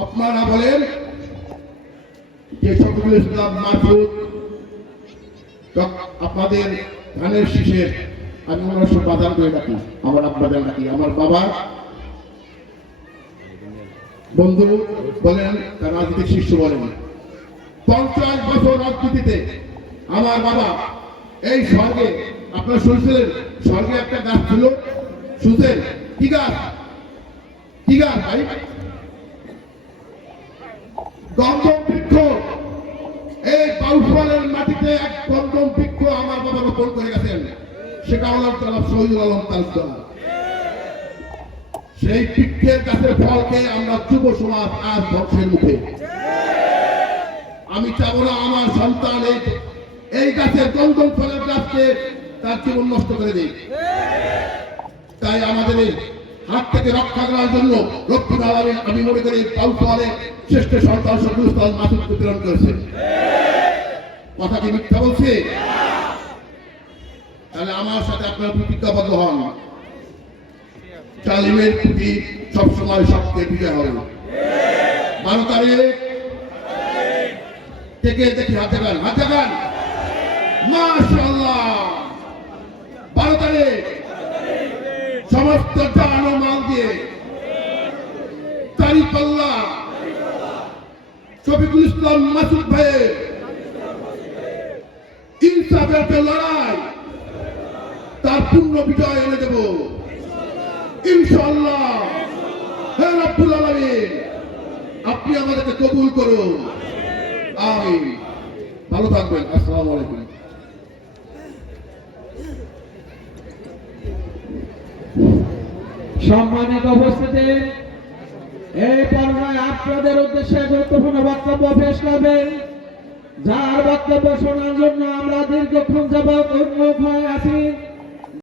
আপনারা বলেন যে শফিকুল ইসলাম মাসুদ আপনাদের ধানের শীষের আমি অবশ্য বাজার করে রাখি, আমার আব্বাজান রাখি, আমার বাবা বন্ধু বলেন, তার রাজনৈতিক শিষ্য বলেন। 50 বছর রাজনীতিতে আমার বাবা এই স্বর্গে, আপনারা শুনছিলেন স্বর্গে একটা গাছ ছিল, শুনছেন কি গাছ? কি গাছ ভাই? গন্ধম বৃক্ষ। এই বাউফলের মাটিতে এক গন্ধম বৃক্ষ আমার বাবা রোপণ করে গেছেন, সেটা আল্লাহ তাআলা শহীদুল আলম তালুকদার। সেই বৃক্ষের গাছের ফলকে আমরা যুব সমাজ আজ ধ্বংসের মুখে। আমি চাবো না আমার সন্তান এই গাছের গন্ধম ফলের গাছকে তার জীবন নষ্ট করে দেয়। তাই আমাদের এই হাত থেকে রক্ষা করার জন্য রব্বুল আলামিন আমি মনে করি বাউফলে শ্রেষ্ঠ সন্তান শফিকুল ইসলাম মাসুদকে প্রেরণ করেছেন। কথা কি মিথ্যা বলছে? তাহলে আমার সাথে আপনারা প্রতিজ্ঞাবদ্ধ হন, জালিমের প্রতি সবসময় সত্যের বিজয় হবে। 12 তারিখ থেকে দেখি হাতে গান, হাতে গান, মাশাআল্লাহ। 12 তারিখ সমস্ত জান ও মাল দিয়ে দাঁড়িপাল্লা শফিকুল ইসলাম মাসুদ ভাইয়ের ইনসাফের যে লড়াই, তার পূর্ণ বিজয় এনে দেব ইনশাআল্লাহ। হে রব্বুল আলামিন, আপনি আমাদেরকে কবুল করুন, আমিন। ভালো থাকবেন। আসসালামু আলাইকুম। সম্মানিত উপস্থিতি, এই পর্যায়ে আপনাদের উদ্দেশ্যে গুরুত্বপূর্ণ বক্তব্য পেশ করবেন, যার বক্তব্য শোনার জন্য আমরা দীর্ঘক্ষণ যাবত উন্মুখ হয়ে আছি।